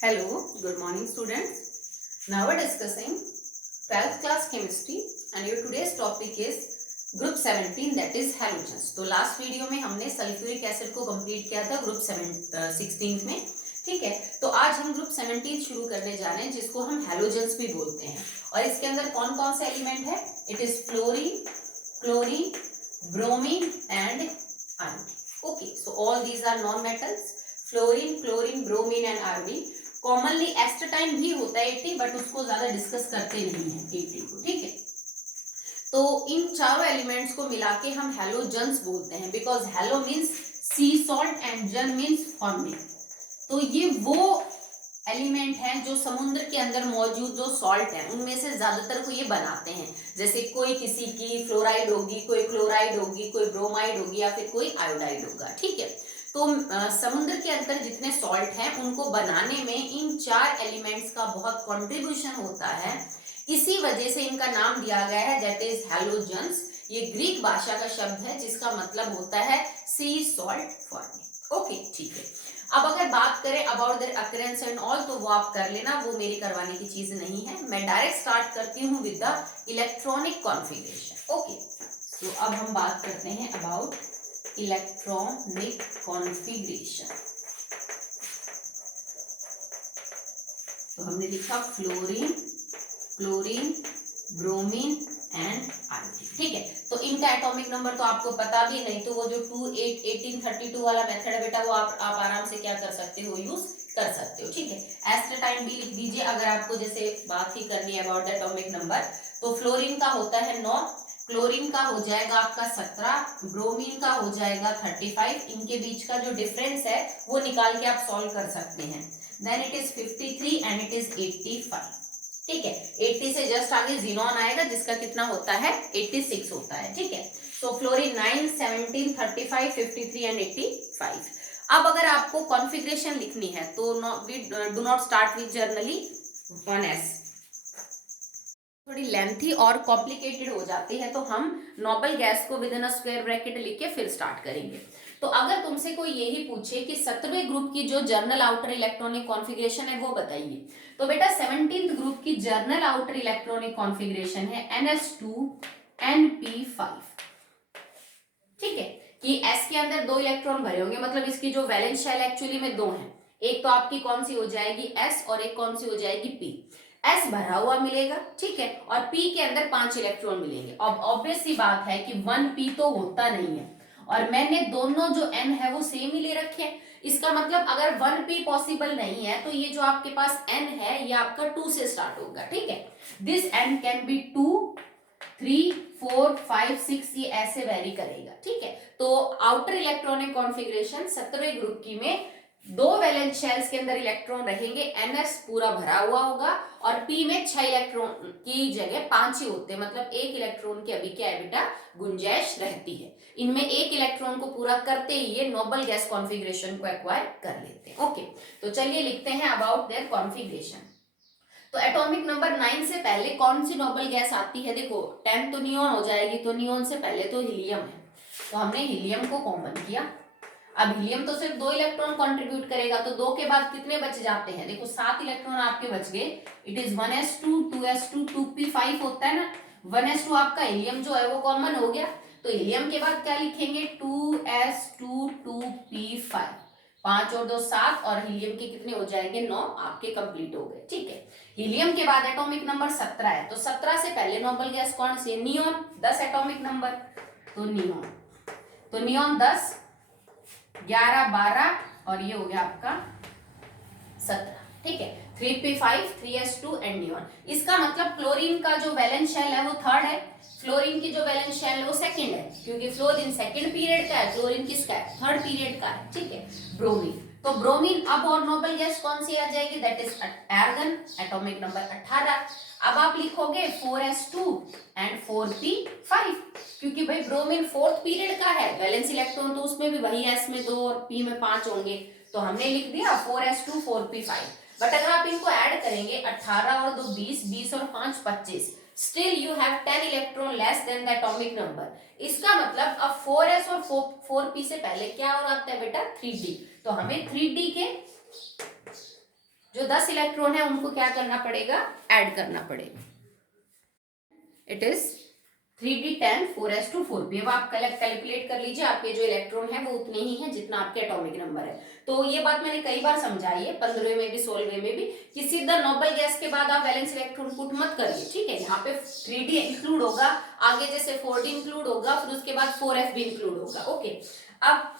Hello, good morning students. Now we're discussing 12th class chemistry and your today's topic is group 17 that is halogens. तो last video में हमने sulphuric acid को complete किया था group 16 में, ठीक है। तो आज हम ग्रुप 17 शुरू करने जा रहे हैं जिसको हम हैलोजेंस भी बोलते हैं। और इसके अंदर कौन कौन से एलिमेंट है? It is fluorine, chlorine, bromine and iodine. Okay, so all these are non metals. Fluorine, chlorine, bromine and iodine. Commonly astatine भी होता है 80, बट उसको ज्यादा डिस्कस करते नहीं है 80 को, ठीक है। तो इन चारों एलिमेंट्स को मिला के हम हैलोजेंस बोलते हैं, because hello means C salt and जन मीन्स फॉर्मिंग। तो ये वो एलिमेंट हैं जो समुद्र के अंदर मौजूद जो सॉल्ट है उनमें से ज्यादातर को ये बनाते हैं। जैसे कोई किसी की फ्लोराइड होगी, कोई क्लोराइड होगी, कोई ब्रोमाइड होगी या फिर कोई आयोडाइड होगा, ठीक है। तो समुद्र के अंदर जितने सॉल्ट हैं उनको बनाने में इन चार एलिमेंट्स का बहुत कंट्रीब्यूशन होता है। इसी वजह से इनका नाम दिया गया है दैट इज हैलोजेंस। ये ग्रीक भाषा का शब्द है जिसका मतलब होता है सी सॉल्ट फॉर्मिंग। ओके, ठीक है। अब अगर बात करें about their occurrence and all, तो वो आप कर लेना, वो मेरी करवाने की चीज नहीं है। मैं डायरेक्ट स्टार्ट करती हूँ with the electronic configuration. Okay, तो अब हम बात करते हैं अबाउट इलेक्ट्रॉनिक कॉन्फ़िगरेशन। तो हमने लिखा fluorine, chlorine, bromine and iodine, ठीक है। तो इनका एटॉमिक नंबर तो आपको पता भी नहीं, तो वो जो 1832 वाला मेथड है बेटा, वो आप आराम से क्या कर सकते हो, यूज कर सकते हो, ठीक है। एस्टेटाइन भी लिख दीजिए अगर आपको जैसे बात ही करनी है अबाउट द एटॉमिक नंबर। तो फ्लोरीन का होता है 9, क्लोरीन का हो जाएगा आपका 17, ब्रोमीन का हो जाएगा 35। इनके बीच का जो डिफरेंस है वो निकाल के आप सॉल्व कर सकते हैं। Then it is 53 and it is 85, ठीक है। 80 से जस्ट आगे जीनॉन आएगा जिसका कितना होता है, 86 होता है, ठीक है। सो फ्लोरीन 9, 17, 35, 53 एंड 85। अब अगर आपको कॉन्फ़िगरेशन लिखनी है तो do not start with generally 1s, थोड़ी लेंथी और कॉम्प्लिकेटेड हो जाती है, तो हम नोबल गैस को with in a square bracket लिख के फिर स्टार्ट करेंगे। तो अगर तुमसे कोई यही पूछे कि 17वें ग्रुप की जो जर्नल आउटर इलेक्ट्रॉनिक कॉन्फ़िगरेशन है वो बताइए, तो बेटा 17th ग्रुप की जर्नल आउटर इलेक्ट्रॉनिक कॉन्फ़िगरेशन है ns2np5, ठीक है। कि s के अंदर 2 इलेक्ट्रॉन भरे होंगे, मतलब इसकी जो वैलेंस शेल एक्चुअली में 2 है। एक तो आपकी कौन सी हो जाएगी s और एक कौन सी हो जाएगी p। s भरा हुआ मिलेगा, ठीक है, और p के अंदर 5 इलेक्ट्रॉन मिलेंगे। अब ऑब्वियस सी बात है कि 1p तो होता नहीं है, और मैंने दोनों जो n है वो सेम ही ले रखे हैं। इसका मतलब अगर 1p पॉसिबल नहीं है तो ये जो आपके पास n है ये आपका 2 से स्टार्ट होगा, ठीक है। दिस n कैन बी 2, 3, 4, 5, 6, ये ऐसे वेरी करेगा, ठीक है। तो आउटर इलेक्ट्रॉनिक कॉन्फ़िगरेशन 17वें ग्रुप की में 2 वैलेंस शेल्स के अंदर इलेक्ट्रॉन रहेंगे, ns पूरा भरा हुआ होगा, और p में 6 इलेक्ट्रॉन की जगह 5 ही होते हैं, मतलब 1 इलेक्ट्रॉन की अभी क्या है बेटा, गुंजाइश रहती है। इनमें 1 इलेक्ट्रॉन को पूरा करते ही ये नोबल गैस कॉन्फ़िगरेशन को एक्वायर कर लेते हैं। ओके, तो चलिए लिखते हैं अबाउट देयर कॉन्फ़िगरेशन। तो एटॉमिक नंबर 9 से पहले कौन सी नोबल गैस आती है? देखो 10 तो नियोन हो जाएगी, तो नियोन से पहले तो हीलियम है, तो हमने हीलियम को कॉमन किया। अब हीलियम तो सिर्फ 2 इलेक्ट्रॉन कंट्रीब्यूट करेगा, तो 2 के बाद कितने बच जाते हैं? देखो 7 इलेक्ट्रॉन आपके बच गए। It is 1s2, 2s2, 2p5 होता है ना। 1s2 आपका हीलियम जो है वो कॉमन हो गया, तो हीलियम के बाद क्या लिखेंगे, 2s2, 2p5, 5 और 2 7, और हीलियम के कितने हो जाएंगे, 9 आपके कंप्लीट हो गए, ठीक है। हीलियम के बाद एटॉमिक नंबर 17 है, तो 17 से पहले नोबल गैस कौन सी है, नियोन। 10 एटॉमिक नंबर, तो नियोन, तो नियोन 10, 11, 12, और ये हो गया आपका 17, ठीक है। 3p5, 3s2 and neon. इसका मतलब क्लोरीन का जो वैलेंस शेल है वो थर्ड है, फ्लोरीन की जो वैलेंस शेल है वो सेकंड है, क्योंकि फ्लोरीन सेकंड पीरियड का है, क्लोरीन किसका है, थर्ड पीरियड का है, ठीक है। ब्रोमीन, तो ब्रोमीन अब और नोबल गैस कौन सी आ जाएगी, that is argon, atomic number 18। अब आप लिखोगे 4s2 एंड 4p5, क्योंकि भाई ब्रोमीन फोर्थ पीरियड का है, वैलेंस इलेक्ट्रॉन तो उसमें भी वही s में 2 और p में 5 होंगे, तो हमने लिख दिया 4s2, 4p5। बट अगर आप इनको ऐड करेंगे 18 और 2 20, 20 और 5 25, still you have 10 electron less than the atomic number. इसका मतलब अब 4s और 4p से पहले क्या और आता है बेटा, 3d, तो हमें 3d के जो 10 इलेक्ट्रॉन है उनको क्या करना पड़ेगा, ऐड करना पड़ेगा। It is 3d10 4s2 4p। अब आप कैलकुलेट कर लीजिए, आपके जो इलेक्ट्रॉन है वो उतने ही हैं जितना आपके एटॉमिक नंबर है। तो ये बात मैंने कई बार समझाई है, 15वें में भी 16वें में भी, कि सीधा नोबल गैस के बाद आप वैलेंस इलेक्ट्रॉन पुट मत करिए, ठीक है। यहाँ पे 3d इंक्लूड होगा, आगे जैसे 4d इंक्लूड होगा, फिर उसके बाद 4f भी इंक्लूड होगा। ओके, अब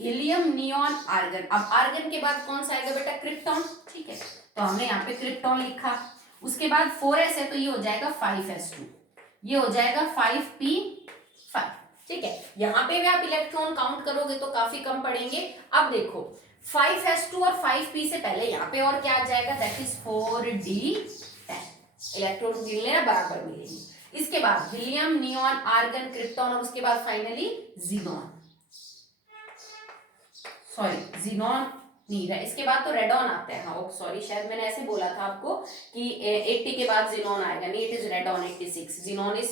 हीलियम, नियॉन, आर्गन। अब आर्गन के बाद कौन सा आएगा बेटा, क्रिप्टॉन, ठीक है। तो हमने यहाँ पे क्रिप्टॉन लिखा। उसके बाद 4s है तो ये हो जाएगा 5s2, ये हो जाएगा 5p5, ठीक है। यहां पे भी आप इलेक्ट्रॉन काउंट करोगे तो काफी कम पड़ेंगे। अब देखो 5s2 और 5p से पहले यहाँ पे और क्या आ जाएगा, दैट इज 4d10। इलेक्ट्रॉन मिलने ना बराबर मिलेंगे। इसके बाद हीलियम, नियॉन, आर्गन, क्रिप्टॉन, और उसके बाद फाइनली जीनॉन, सॉरी जीनॉन नहीं है, इसके बाद तो रेडॉन आता है। हाँ सॉरी, शायद मैंने ऐसे बोला था आपको कि 80 के बाद जीनॉन आएगा, नहीं, it is radon 86। Xenon is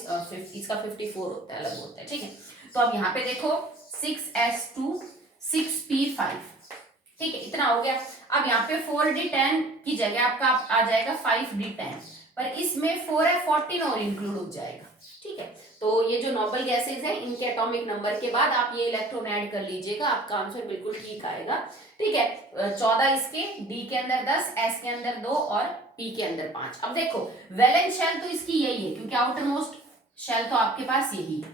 इसका 54 होता है, अलग होता है, ठीक है। तो अब यहाँ पे देखो 6s2 6p5, ठीक है, इतना हो गया। अब यहाँ पे 4d10 की जगह आपका आ जाएगा 5d10, पर इसमें 4f14 और इंक्लूड हो जाएगा, ठीक है। तो ये जो नोबल गैसेज है इनके एटॉमिक नंबर के बाद आप ये इलेक्ट्रॉन ऐड कर लीजिएगा, आपका आंसर बिल्कुल ठीक आएगा, ठीक है। 14 इसके, डी के अंदर 10, एस के अंदर 2 और पी के अंदर 5। अब देखो वैलेंस शेल तो इसकी यही है, क्योंकि आउटर मोस्ट शेल तो आपके पास यही है,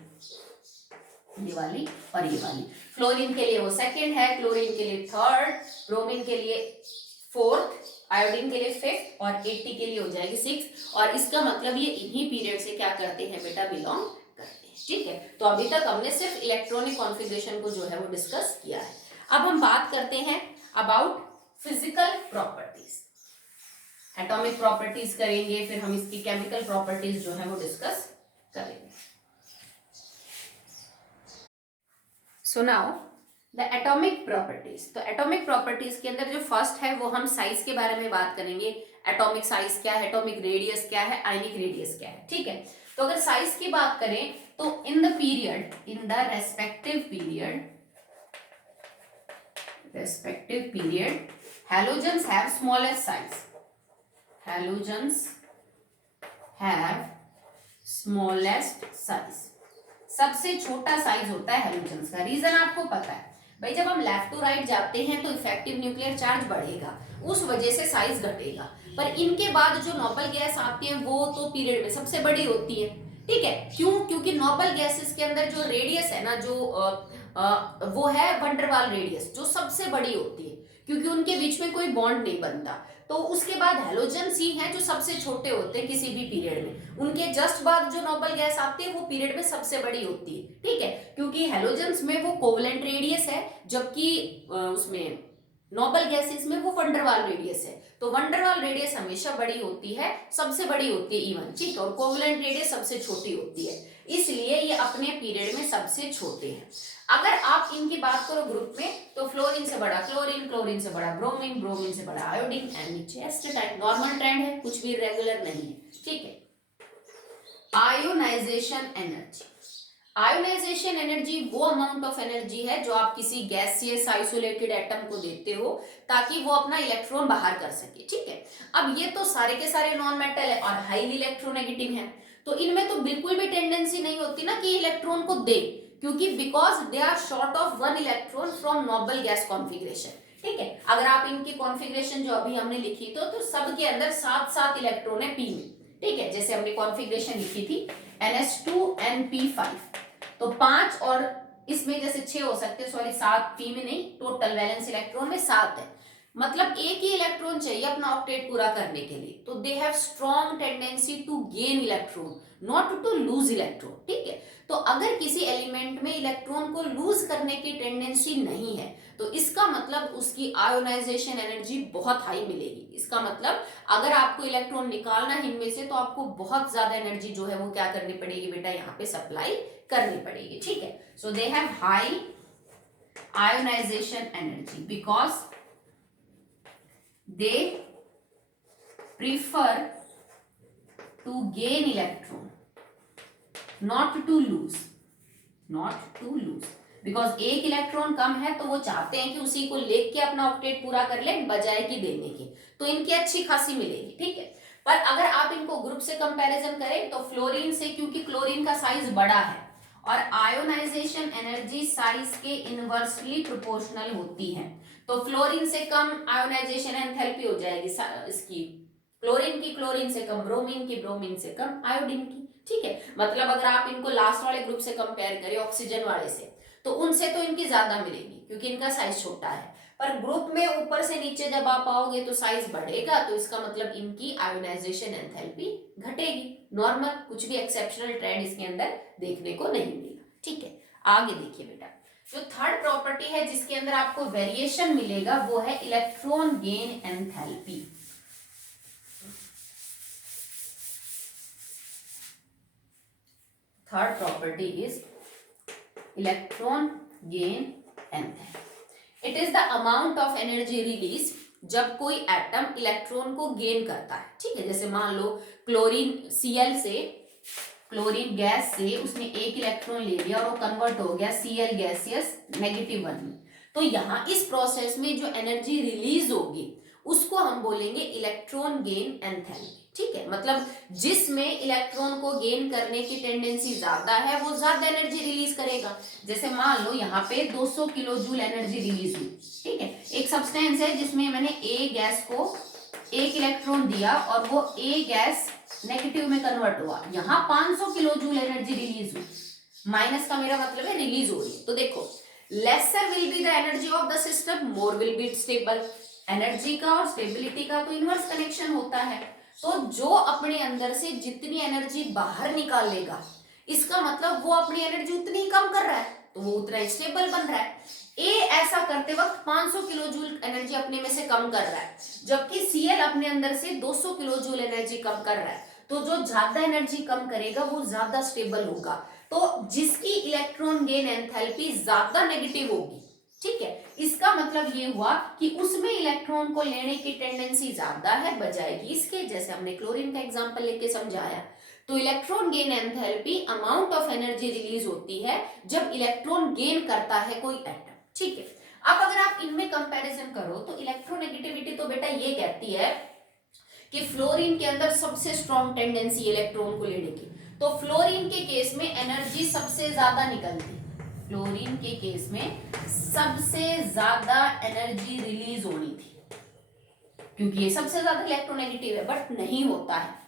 ये वाली और ये वाली। फ्लोरीन के लिए वो सेकंड है, क्लोरीन के लिए थर्ड, ब्रोमीन के लिए फोर्थ, आयोडीन के लिए फिफ्थ, और 80 के लिए हो जाएगी 6। और इसका मतलब ये इन्हीं पीरियड से क्या करते हैं बेटा, बिलोंग करते हैं, ठीक है। तो अभी तक हमने सिर्फ इलेक्ट्रॉनिक कॉन्फ़िगरेशन को जो है वो डिस्कस किया है। अब हम बात करते हैं about physical properties. Atomic properties करेंगे, फिर हम इसकी केमिकल प्रॉपर्टीज जो है वो डिस्कस करेंगे। So now the atomic properties. तो एटॉमिक प्रॉपर्टीज के अंदर जो फर्स्ट है वो हम साइज के बारे में बात करेंगे। एटॉमिक साइज क्या है, एटॉमिक रेडियस क्या है, आयनिक रेडियस क्या है, ठीक है। तो अगर साइज की बात करें तो in the period, in the respective period halogens have smallest size, halogens have smallest size। सबसे छोटा साइज होता है हेलोजन्स का। रीजन आपको पता है भाई, जब हम लेफ्ट टू राइट जाते हैं तो इफेक्टिव न्यूक्लियर चार्ज बढ़ेगा, उस वजह से साइज घटेगा। पर इनके बाद जो नोबल गैस आती है वो तो पीरियड में सबसे बड़ी होती है, ठीक है। क्यों? क्योंकि नोबल गैसेस के अंदर जो रेडियस है ना, जो वो है वंडरवाल रेडियस, जो सबसे बड़ी होती है, क्योंकि उनके बीच में कोई बॉन्ड नहीं बनता। तो उसके बाद हेलोजन्स ही हैं जो सबसे छोटे होते हैं किसी भी पीरियड में। उनके जस्ट बाद जो नोबल गैस आती है वो पीरियड में सबसे बड़ी होती है, ठीक है। क्योंकि हेलोजन्स में वो कोवलेंट रेडियस है, जबकि उसमें नोबल गैसेस में वो वंडरवाल रेडियस है। तो वंडरवाल रेडियस हमेशा बड़ी होती है, सबसे बड़ी होती है इवन, ठीक है, और कोवलेंट रेडियस सबसे छोटी होती है, इसलिए ये अपने पीरियड में सबसे छोटे हैं। अगर आप इनकी बात करो ग्रुप में, तो फ्लोरीन से बड़ा क्लोरीन, क्लोरीन से बड़ा ब्रोमीन, ब्रोमीन से बड़ा आयोडीन, एंड नीचे एस्टेटाइट। नॉर्मल ट्रेंड है, कुछ भी रेगुलर नहीं है, ठीक है। Ionisation energy. आयोनाइजेशन एनर्जी वो अमाउंट ऑफ एनर्जी है जो आप किसी गैसियस आइसोलेटेड एटम को देते हो ताकि वो अपना इलेक्ट्रॉन बाहर कर सके, ठीक है। अब ये तो सारे के सारे नॉन मेटल है और हाईली इलेक्ट्रोनेगेटिव है, तो इनमें तो बिल्कुल भी टेंडेंसी नहीं होती ना कि इलेक्ट्रॉन को दे, क्योंकि because they are short of one electron from noble gas configuration, ठीक है। अगर आप इनकी कॉन्फिगरेशन जो अभी हमने लिखी तो सबके अंदर 7-7 इलेक्ट्रॉन है पी में, ठीक है। जैसे हमने कॉन्फिगरेशन लिखी थी NH2NP5, तो 5 और इसमें जैसे 6 हो सकते, सॉरी 7 पी में नहीं, टोटल वैलेंस इलेक्ट्रॉन में 7 है, मतलब एक ही इलेक्ट्रॉन चाहिए अपना ऑक्टेट पूरा करने के लिए। तो they have strong tendency to gain electron, not to lose electron, ठीक है। तो अगर किसी एलिमेंट में इलेक्ट्रॉन को लूज करने की टेंडेंसी नहीं है तो इसका मतलब उसकी आयोनाइजेशन एनर्जी बहुत हाई मिलेगी। इसका मतलब अगर आपको इलेक्ट्रॉन निकालना है इनमें से तो आपको बहुत ज्यादा एनर्जी जो है वो क्या करनी पड़ेगी बेटा, यहाँ पे सप्लाई करनी पड़ेगी, ठीक है। So they have high ionisation energy because they prefer to gain electron, not to lose, not to lose। Because एक इलेक्ट्रॉन कम है तो वो चाहते हैं कि उसी को लेके अपना ऑक्टेट पूरा कर ले बजाय कि देने के, तो इनकी अच्छी खासी मिलेगी, ठीक है। पर अगर आप इनको ग्रुप से कंपैरिजन करें तो फ्लोरीन से, क्योंकि क्लोरीन का साइज बड़ा है और आयोनाइजेशन एनर्जी साइज के इनवर्सली प्रोपोर्शनल होती है, तो फ्लोरीन से कम आयोनाइजेशन एंथैल्पी हो जाएगी इसकी, क्लोरीन की क्लोरीन से कम, ब्रोमीन की ब्रोमीन से कम, आयोडीन की, ठीक है। मतलब अगर आप इनको लास्ट वाले ग्रुप से कंपेयर करें ऑक्सीजन वाले से, तो उनसे तो इनकी ज्यादा मिलेगी क्योंकि इनका साइज छोटा है, पर ग्रुप में ऊपर से नीचे जब आप आओगे तो साइज बढ़ेगा, तो इसका मतलब इनकी आयोनाइजेशन एंथैल्पी घटेगी। नॉर्मल, कुछ भी एक्सेप्शनल ट्रेंड इसके अंदर देखने को नहीं मिलेगा, ठीक है। आगे देखिए बेटा, जो थर्ड प्रॉपर्टी है जिसके अंदर आपको वेरिएशन मिलेगा वो है electron gain enthalpy. Third property is electron gain enthalpy. It is the amount of energy release जब कोई एटम इलेक्ट्रॉन को गेन करता है, ठीक है। जैसे मान लो क्लोरीन Cl से, क्लोरीन गैस से उसने एक इलेक्ट्रॉन ले लिया और वो कन्वर्ट हो गया Cl गैसियस -1 में, तो यहाँ इस प्रोसेस में जो एनर्जी रिलीज होगी उसको हम बोलेंगे इलेक्ट्रॉन गेन एंथैल्पी, ठीक है। मतलब जिसमें इलेक्ट्रॉन को गेन करने की टेंडेंसी ज्यादा है वो ज्यादा एनर्जी रिलीज करेगा। जैसे मान लो यहाँ पे 200 किलो जूल एनर्जी रिलीज हुई, ठीक है। एक सब्सटेंस है जिसमें मैंने ए गैस को एक इलेक्ट्रॉन दिया और वो ए गैस नेगेटिव में कन्वर्ट हुआ, यहाँ 500 किलो जूल एनर्जी रिलीज हुई, माइनस का मेरा मतलब है रिलीज हो रही है। तो देखो, laser will be the energy of the system, more will be stable. Energy का और स्टेबिलिटी का तो इनवर्स कनेक्शन होता है, तो जो अपने अंदर से जितनी एनर्जी बाहर निकालेगा इसका मतलब वो अपनी एनर्जी उतनी ही कम कर रहा है, तो वो उतना स्टेबल बन रहा है। ए ऐसा करते वक्त 500 किलो जूल एनर्जी अपने में से कम कर रहा है, जबकि Cl अपने अंदर से 200 किलो जूल एनर्जी कम कर रहा है, तो जो ज्यादा एनर्जी कम करेगा वो ज्यादा स्टेबल होगा, तो जिसकी इलेक्ट्रॉन गेन एंथैल्पी ज्यादा नेगेटिव होगी, ठीक है। इसका मतलब ये हुआ कि उसमें इलेक्ट्रॉन को लेने की टेंडेंसी ज्यादा है बजाय कि इसके, जैसे हमने क्लोरीन का एग्जांपल लेके समझाया। तो electron gain enthalpy amount of energy release होती है जब इलेक्ट्रॉन गेन करता है कोई एटम, ठीक है। अब अगर आप इनमें कंपैरिजन करो तो इलेक्ट्रोनेगेटिविटी तो बेटा ये कहती है कि फ्लोरीन के अंदर सबसे स्ट्रॉन्ग टेंडेंसी इलेक्ट्रॉन को लेने की, तो फ्लोरीन के केस में एनर्जी सबसे ज्यादा निकलती, फ्लोरीन के केस में सबसे ज्यादा एनर्जी रिलीज होनी थी क्योंकि ये सबसे ज्यादा इलेक्ट्रोनेगेटिव है, बट नहीं होता है।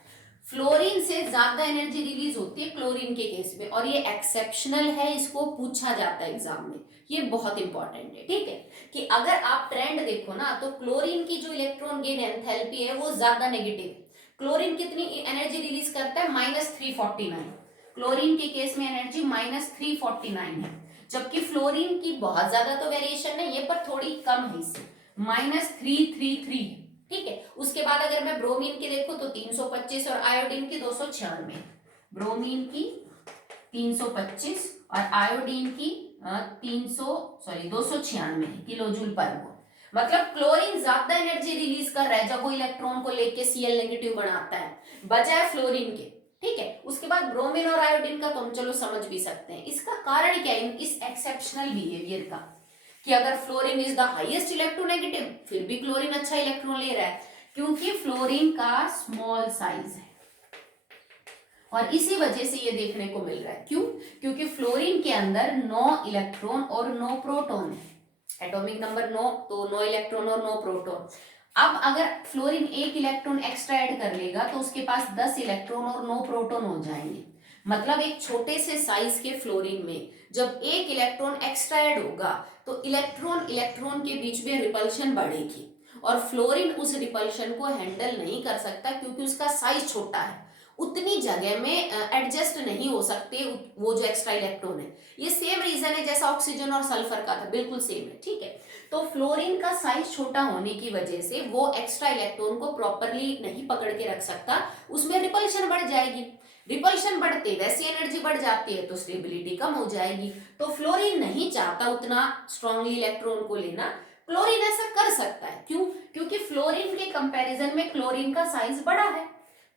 फ्लोरीन से ज्यादा एनर्जी रिलीज होती है क्लोरीन के केस में, और ये एक्सेप्शनल है, इसको पूछा जाता है एग्जाम में, ये बहुत इंपॉर्टेंट है, ठीक है। कि अगर आप ट्रेंड देखो ना तो क्लोरीन की जो इलेक्ट्रॉन गेन एंथैल्पी है वो ज्यादा नेगेटिव है। क्लोरीन कितनी एनर्जी रिलीज करता है? -349। क्लोरीन के केस में एनर्जी -349 है, जबकि फ्लोरीन की बहुत ज्यादा तो वेरिएशन नहीं है पर थोड़ी कम है, इससे -333 है, ठीक है। उसके बाद अगर मैं ब्रोमीन की देखूं तो 325 और आयोडीन की 296, ब्रोमीन की 325 और आयोडीन की 296 किलो जूल पर मोल। मतलब क्लोरीन ज्यादा एनर्जी रिलीज कर रहा है जब वो इलेक्ट्रॉन को लेके Cl नेगेटिव बनाता है बजाय फ्लोरीन के, ठीक है। उसके बाद ब्रोमीन और आयोडीन का तो हम चलो समझ भी सकते हैं, इसका कारण क्या है इस एक्सेप्शनल बिहेवियर का, कि अगर fluorine is the highest electronegative फिर भी क्लोरीन अच्छा इलेक्ट्रॉन ले रहा है क्योंकि फ्लोरीन का स्मॉल साइज है, और इसी वजह से ये देखने को मिल रहा है। क्यों? क्योंकि फ्लोरीन के अंदर 9 इलेक्ट्रॉन और 9 प्रोटॉन है, एटॉमिक नंबर 9, तो 9 इलेक्ट्रॉन और 9 प्रोटॉन। अब अगर फ्लोरीन एक इलेक्ट्रॉन एक्स्ट्रा ऐड कर लेगा तो उसके पास 10 इलेक्ट्रॉन और 9 प्रोटॉन हो जाएंगे। मतलब एक छोटे से साइज के फ्लोरीन में जब एक इलेक्ट्रॉन एक्स्ट्रा ऐड होगा तो इलेक्ट्रॉन इलेक्ट्रॉन के बीच में रिपल्शन बढ़ेगी, और फ्लोरीन उस रिपल्शन को हैंडल नहीं कर सकता क्योंकि उसका साइज छोटा है, उतनी जगह में एडजस्ट नहीं हो सकते वो जो एक्स्ट्रा इलेक्ट्रॉन है। ये सेम रीजन है जैसा ऑक्सीजन और सल्फर का था, बिल्कुल सेम है, ठीक है। तो फ्लोरीन का साइज छोटा होने की वजह से वो एक्स्ट्रा इलेक्ट्रॉन को प्रॉपरली नहीं पकड़ के रख सकता, उसमें रिपल्शन बढ़ जाएगी, रिपल्शन बढ़ते वैसी एनर्जी बढ़ जाती है तो स्टेबिलिटी कम हो जाएगी। तो फ्लोरीन नहीं चाहता उतना स्ट्रांगली इलेक्ट्रॉन को लेना, क्लोरीन ऐसा कर सकता है। क्यों? क्योंकि फ्लोरीन के कंपैरिजन में क्लोरीन का साइज बड़ा है,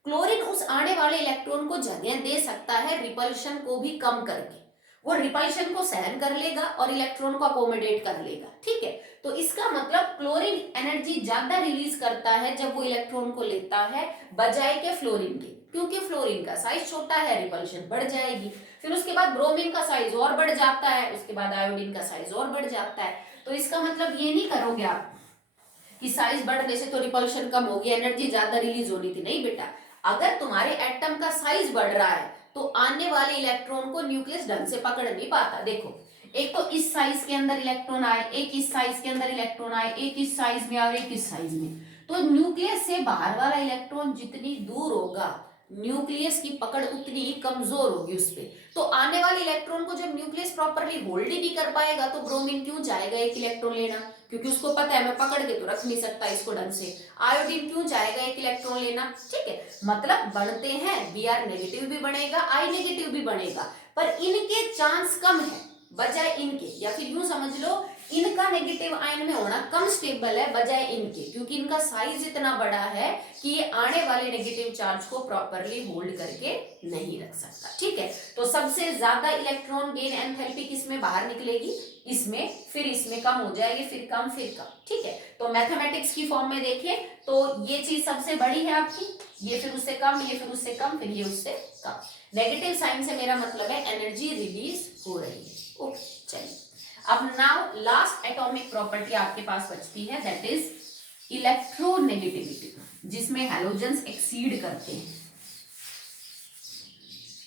क्लोरीन उस आने वाले इलेक्ट्रॉन को जगह दे सकता है रिपल्शन को भी कम करके, वो रिपल्शन को सहन कर लेगा और इलेक्ट्रॉन को अकोमोडेट कर लेगा, ठीक है। तो इसका मतलब क्लोरीन एनर्जी ज्यादा रिलीज करता है जब वो इलेक्ट्रॉन को लेता है बजाय के फ्लोरीन के, क्योंकि फ्लोरीन का साइज छोटा है, रिपल्शन बढ़ जाएगी। फिर उसके बाद ब्रोमीन का साइज और बढ़ जाता है, उसके बाद आयोडीन का साइज और बढ़ जाता है। तो इसका मतलब ये नहीं करोगे आप कि साइज बढ़ने से तो रिपल्शन कम होगी, एनर्जी ज्यादा रिलीज होनी थी, नहीं बेटा। अगर तुम्हारे एटम का साइज बढ़ रहा है तो आने वाले इलेक्ट्रॉन को न्यूक्लियस ढंग से पकड़ नहीं पाता। देखो, एक तो इस साइज के अंदर इलेक्ट्रॉन आए, एक इस साइज के अंदर इलेक्ट्रॉन आए, एक इस साइज में और एक इस साइज में, तो न्यूक्लियस से बाहर वाला इलेक्ट्रॉन जितनी दूर होगा न्यूक्लियस की पकड़ उतनी ही कमजोर होगी उस पे। तो आने वाले इलेक्ट्रॉन को जब न्यूक्लियस प्रॉपरली होल्ड ही नहीं कर पाएगा तो ब्रोमीन क्यों जाएगा एक इलेक्ट्रॉन लेना, क्योंकि उसको पता है मैं पकड़ के तो रख नहीं सकता इसको ढंग से। आयोडीन क्यों जाएगा एक इलेक्ट्रॉन लेना, ठीक है। मतलब बढ़ते हैं, Br नेगेटिव भी बनेगा, I नेगेटिव भी बनेगा, पर इनके चांस कम है बजाय इनके, या फिर यूं समझ लो इनका नेगेटिव आयन में होना कम स्टेबल है बजाय इनके, क्योंकि इनका साइज इतना बड़ा है कि ये आने वाले नेगेटिव चार्ज को प्रॉपरली होल्ड करके नहीं रख सकता, ठीक है। तो सबसे ज्यादा इलेक्ट्रॉन गेन एंथैल्पी किसमें बाहर निकलेगी, इसमें, फिर इसमें कम हो जाएगी, फिर कम, फिर कम, ठीक है। तो मैथमेटिक्स की फॉर्म में देखिए तो ये चीज सबसे बड़ी है आपकी, ये फिर उससे कम, ये फिर उससे कम, फिर ये उससे कम। नेगेटिव साइन से मेरा मतलब है एनर्जी रिलीज हो रही है। ओके, चलिए अब नाउ लास्ट एटॉमिक प्रॉपर्टी आपके पास बचती है, दैट इज इलेक्ट्रोनेगेटिविटी, जिसमें हैलोजेंस एक्सीड करते हैं।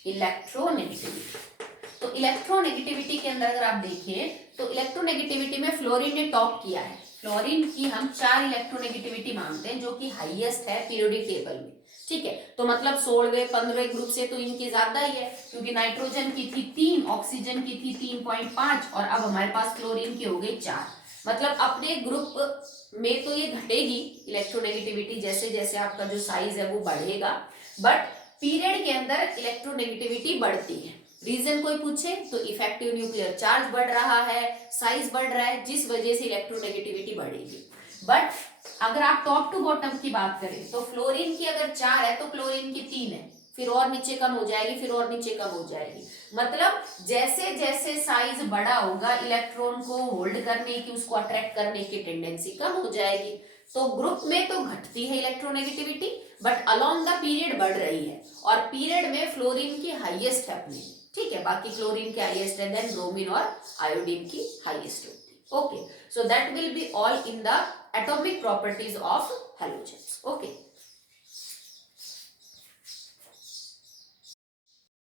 इलेक्ट्रोनेगेटिविटी, तो इलेक्ट्रोनेगेटिविटी के अंदर अगर आप देखें तो इलेक्ट्रोनेगेटिविटी में फ्लोरीन ने टॉप किया है। फ्लोरीन की हम 4 इलेक्ट्रोनेगेटिविटी मानते हैं जो कि हाईएस्ट है पीरियोडिक टेबल में, ठीक है। तो मतलब 16वें 15वें ग्रुप से तो इनकी ज्यादा ही है, क्योंकि नाइट्रोजन की थी 3, ऑक्सीजन की थी 3.5 और अब हमारे पास क्लोरीन की हो गई 4। मतलब अपने ग्रुप में तो ये घटेगी इलेक्ट्रोनेगेटिविटी जैसे जैसे आपका जो साइज है वो बढ़ेगा, बट पीरियड के अंदर इलेक्ट्रोनेगेटिविटी बढ़ती है। रीजन कोई पूछे तो इफेक्टिव न्यूक्लियर चार्ज बढ़ रहा है, साइज बढ़ रहा है, जिस वजह से इलेक्ट्रोनेगेटिविटी बढ़ेगी। बट अगर आप टॉप टू बॉटम की बात करें तो फ्लोरीन की अगर 4 है तो क्लोरीन की 3 है, फिर और नीचे कम हो जाएगी, फिर और नीचे कम हो जाएगी। मतलब जैसे जैसे साइज बड़ा होगा इलेक्ट्रॉन को होल्ड करने की, उसको अट्रैक्ट करने की टेंडेंसी कम हो जाएगी। तो ग्रुप में तो घटती है electronegativity, but along the period बढ़ रही है, और पीरियड में फ्लोरीन की हाईएस्ट है अपनी, ठीक है। बाकी क्लोरीन की हाईएस्ट है, देन ब्रोमीन और आयोडीन की हाईएस्ट होती है। Okay, so that will be all in the atomic properties of halogens. Okay.